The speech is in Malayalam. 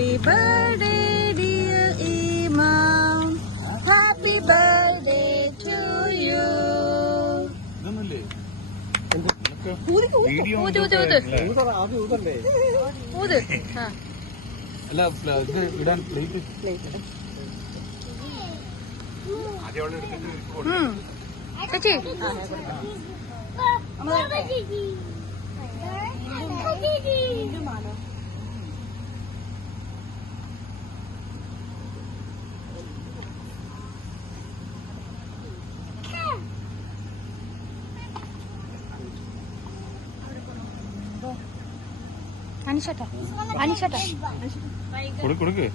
Happy birthday, dear Imam. Happy birthday to you. ചേച്ചി അനിഷേട്ടാ അനിഷേട്ടാ കൊടുക്ക്